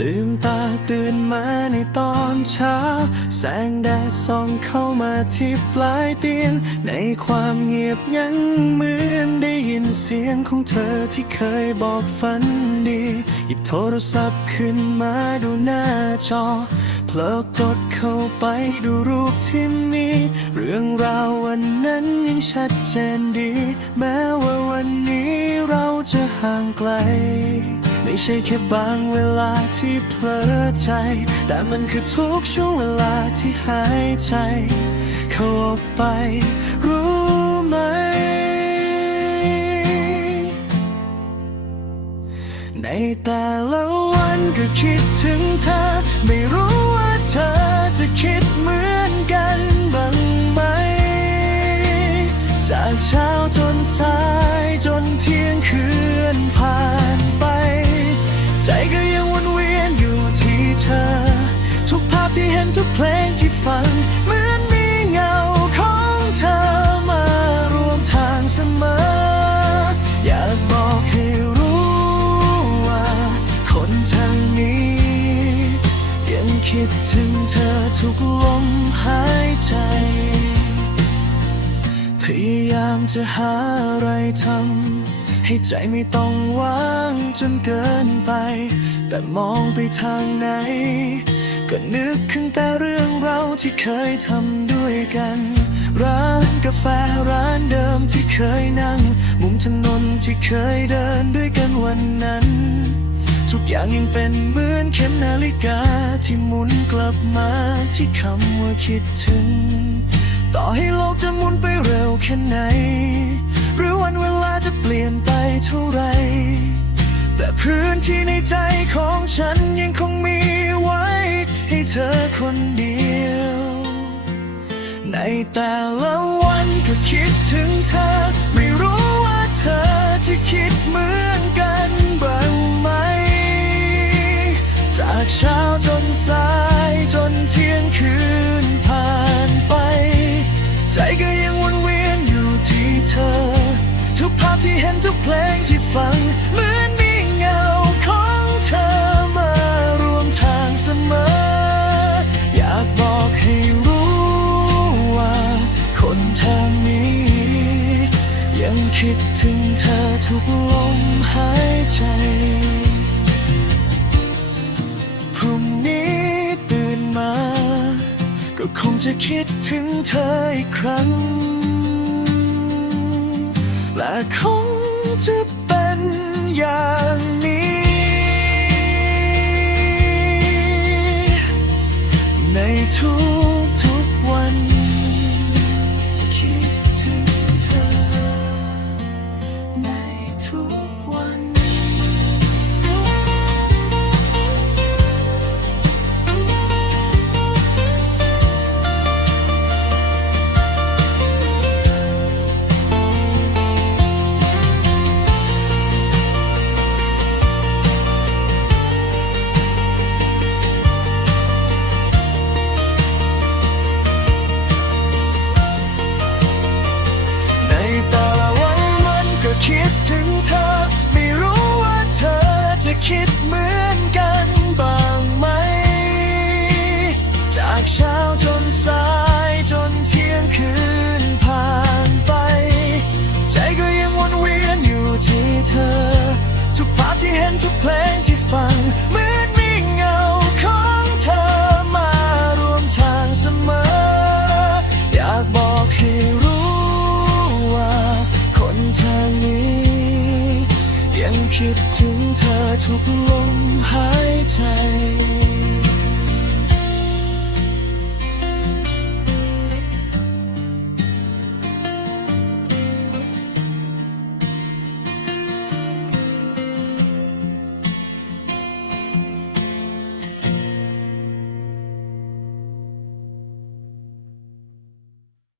ลืมตาตื่นมาในตอนเช้า แสงแดดส่องเข้ามาที่ปลายเตียง ในความเงียบยังเหมือนได้ยินเสียงของเธอที่เคยบอกฝันดี หยิบโทรศัพท์ขึ้นมาดูหน้าจอ เพลอกดเข้าไปดูรูปที่มี เรื่องราววันนั้นยังชัดเจนดี แม้ว่าวันนี้เราจะห่างไกล ไม่ใช่แค่บางเวลาที่เผลอใจ แต่มันคือทุกช่วงเวลาที่หายใจ เข้าออกไปรู้ไหม ในแต่ละวันก็คิดถึงเธอ ไม่รู้ว่าเธอจะคิดเหมือน เพลงที่ฟังเหมือนมีเงาของเธอมารวมทางเสมอ อยากบอกให้รู้ว่า คนทางนี้ ยังคิดถึงเธอทุกลมหายใจ พยายามจะหาอะไรทำให้ใจไม่ต้องว่างจนเกินไป แต่มองไปทางไหน ก็นึกถึงแต่เรื่องเราที่เคยทำด้วยกัน ร้านกาแฟร้านเดิมที่เคยนั่ง มุมถนนที่เคยเดินด้วยกันวันนั้น ทุกอย่างยังเป็นเหมือนเข็มนาฬิกาที่หมุนกลับมาที่คำว่าคิดถึง ต่อให้โลกจะหมุนไปเร็วแค่ไหน หรือวันเวลาจะเปลี่ยนไปเท่าไหรแต่พื้นที่ในใจของฉันยังคงมี ธอคนเดียว ในแต่ละวันก็คิดถึงเธอ ไม่รู้ว่าเธอจะคิดเหมือนกันบ้างไหม จากเช้าจนสายจนเที่ยงคืนผ่านไป ใจก็ยังวนเวียนอยู่ที่เธอ ทุกภาพที่เห็นทุกเพลงที่ฟังเหมือน คิดถึงเธอทุกลมหายใจ พรุ่งนี้ตื่นมา ก็คงจะคิดถึงเธออีกครั้ง และคงจะเป็นอย่างนี้ในทุก คิดเหมือน คิดถึงเธอทุกลมหายใจ